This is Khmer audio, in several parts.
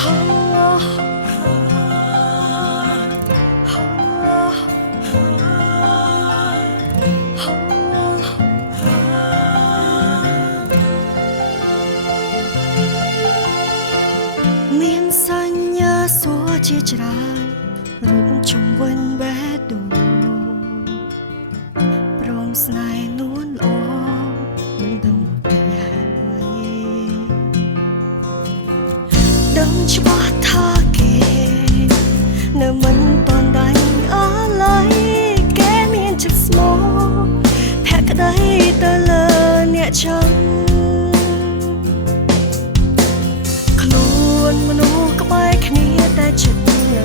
មានសញ្ញាសួរជាច្រើនរត់ជុំវិញបេះដូងព្រមស្នេហ៍នួនល្អមិនដឹងពីហើយដឹងច្បាស់ថាគេនៅមិនតន់ដាច់អឡ័យគេមានចិត្តស្មោះភក្តីទៅលើអ្នកចាំមនុស្សក្បែរគ្នាតែចិត្តរងា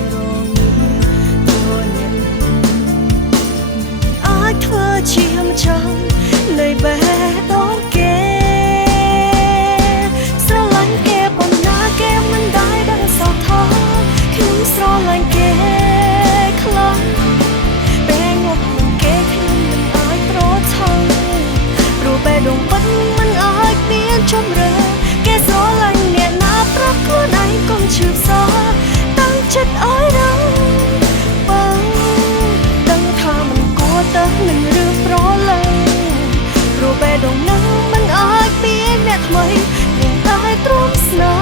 ព្រោះអ្នកអាចធ្វើជាម្ចាស់នៃបេះដូងគេស្រឡាញ់គេប៉ុណ្ណាគេមិនដែលដឹងសោះថាខ្ញុំស្រឡាញ់គេខ្លាំងពេលងប់នឹងគេខ្ញុំមិនអាចប្រឆាំងព្រោះបេះដូងពិតមិនអាចមានជម្រើគេស្រឡាញ់អ្នកណាប្រាប់ខ្លួនឯងកុំឈឺសោះតាំងចិត្តឲ្យដឹងបើដឹងថាមិនគួរទៅនឹងរឿងប្រឡែងព្រោះបេះដូងនឹងមិនអាចមានអ្នកថ្មីនឹងតែទ្រាំស្នេ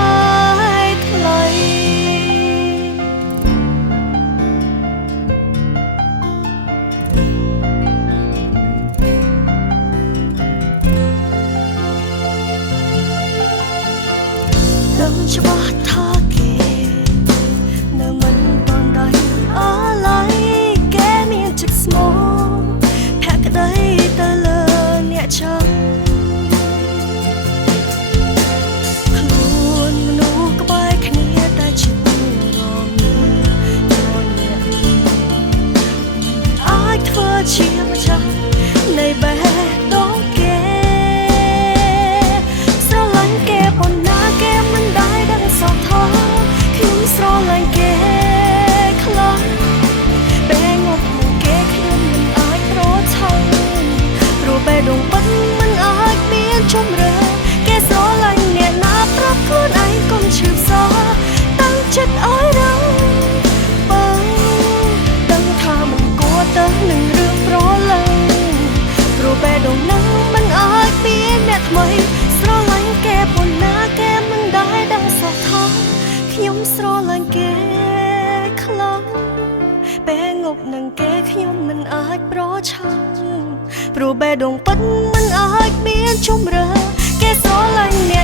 ហ៍ថ្លៃដឹងច្បាស់ថាគេនៅមិនតន់ដាច់អឡ័យគេមានចិត្តស្មោះភក្តីទៅលើអ្នកចាំខ្លួនមនុស្សក្បែរគ្នាតែចិត្តរងាព្រោះអ្នកអាចធ្វើជាម្ចាស់នៃបេះដូងគេស្រឡាញ់គេប៉ុណ្ណាគេមិនដែលដឹងសោះថាខ្ញុំស្រឡាញ់គេខ្លាំងពេលងប់នឹងគេខ្ញុំមិនអាចប្រឆាំងព្រោះបេះដូងពិតមិនអាចមានជម្រើគេស្រឡាញ់អ្នកណាប្រាប់ខ្លួនឯងកុំឈឺសោះតាំងចិត្តឲ្យដឹងបើដឹងថាមិនគួរទៅនឹងរឿងប្រឡែងព្រោះបេះដូងនឹងមិនអាចមានអ្នកថ្មីស្រឡាញ់គេប៉ុណ្ណាគេមិនដែលដឹងសោះថាខ្ញុំស្រឡាញ់គេខ្លាំងពេលងប់នឹងគេខ្ញុំមិនអាចប្រឆាំងព្រោះបេះដូងពិតមិនអាចមានជម្រើគេស្រឡាញ់អ្នក